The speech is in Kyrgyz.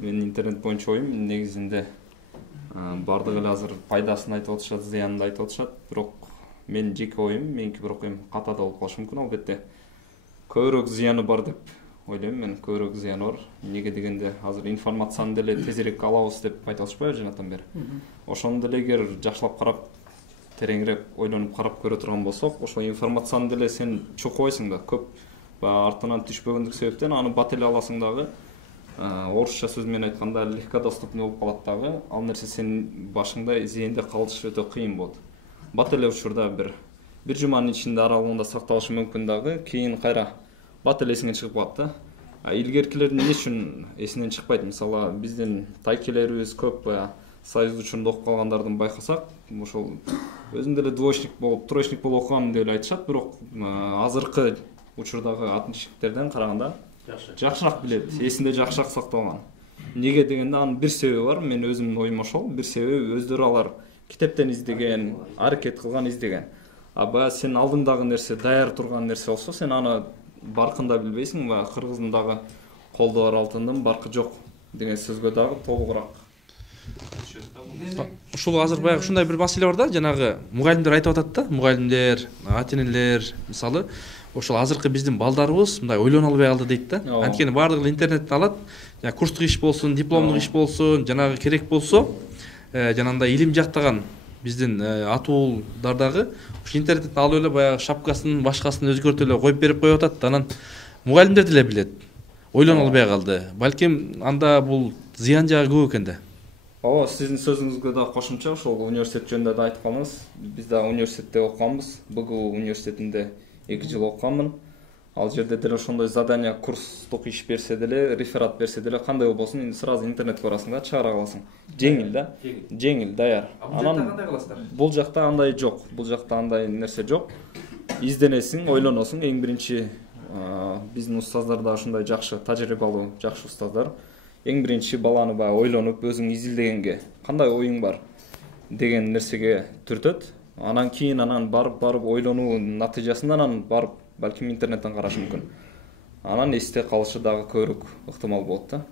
Мен интернет боюнча оюм негизинде бардыгы эле азыр пайдасын айтып атышат, зыянын айтып атышат. Бирок мен жеке оюм, меники бирок эми ката да болуп калышы мүмкүн. Албетте көбүрөөк зыяны бар деп ойлойм мен, көбүрөөк зыяны бар. Неге дегенде азыр информацияны деле тезирээк алабыз деп айтып атышпайбы жанатан бери. Ошону деле эгер жакшылап карап, тереңирээк ойлонуп карап көрө турган болсок, ошол информацияны деле сен чукубайсың да, көп артынан түшпөгөндүк себептен аны бат эле аласың дагы. Орусча сөз менен айтканда легкодоступный болуп калат дагы. Ал нерсе сенин башыңда зээнде калышы өтө кыйын болот. Бат эле учурда бир жуманын ичинде аралыгында сакталышы мүмкүн дагы, кийин кайра бат эле эсиңен чыгып калат да. Илгеркилердин эмне үчүн эсинен чыкпайт? Мисалы, биздин тайкелерибиз көп союз учурунда окуп калгандардын байкасак, ошол өзүм деле двоечник болуп, троечник болуп окугам деп айтышат, бирок азыркы учурдагы атышниктерден караганда жакшыраак билет, эсинде жакшыраак сакталган. Неге дегенде анын бир себеби бар, мен өзүмдүн оюм ошол. Бир себеби өздөрү алар китептен издеген, аракет кылган, издеген. Баягы сен алдыңдагы нерсе даяр турган нерсе болсо, сен аны баркында билбейсиң, кыргыздын дагы колдо бар алтындын баркы жок деген сөзгө дагы толугураак. Ушул азыр баягы ушундай бир маселе бар да, жанагы мугалимдер айтып атат да, мугалимдер, ата-энелер, мисалы, ошол азыркы биздин балдарыбыз мындай ойлоно албай калды дейт да. Анткени баардыгы интернеттен алат, курстук иш болсун, дипломдук иш болсун, жанагы керек болсо, жанагындай илим жактаган биздин атуулдар дагы ушу интернеттен алып эле баягы шапкасын, башкасын өзгөртүп эле коюп берип коюп атат. Анан мугалимдер деле билет. Ойлоно албай калды. Балким анда бул зыян жагы көп экен да. Ооба, сиздин сөзүңүзгө да кошумча ошол университет жөнүндө да айтып калдыңыз. Биз да университетте окуганбыз. БГУ университетинде 2 жыл окуганмын. Ал жерде деле ошондой задание, курстук иш берсе деле, реферат берсе деле, кандай болбосун, сразу интернетке барасың да, чыгара каласың. Жеңил да. Жеңил, даяр. Анан кандай кыласыздар? Бул жакта андай жок. Бул жакта андай нерсе жок. Изденесиң, ойлоносуң. Эң биринчи биздин устаздар да ушундай жакшы, тажрыйбалуу, жакшы устаздар. Эң биринчи баланы ойлонуп, өзүң изилдегенге, кандай оюң бар деген нерсеге түртөт. Анан кийин барып ойлонуу натыйжасында анан барып балким интернеттен карашы мүмкүн. Анан эсте калышы дагы көбүрөөк ыктымал болот да.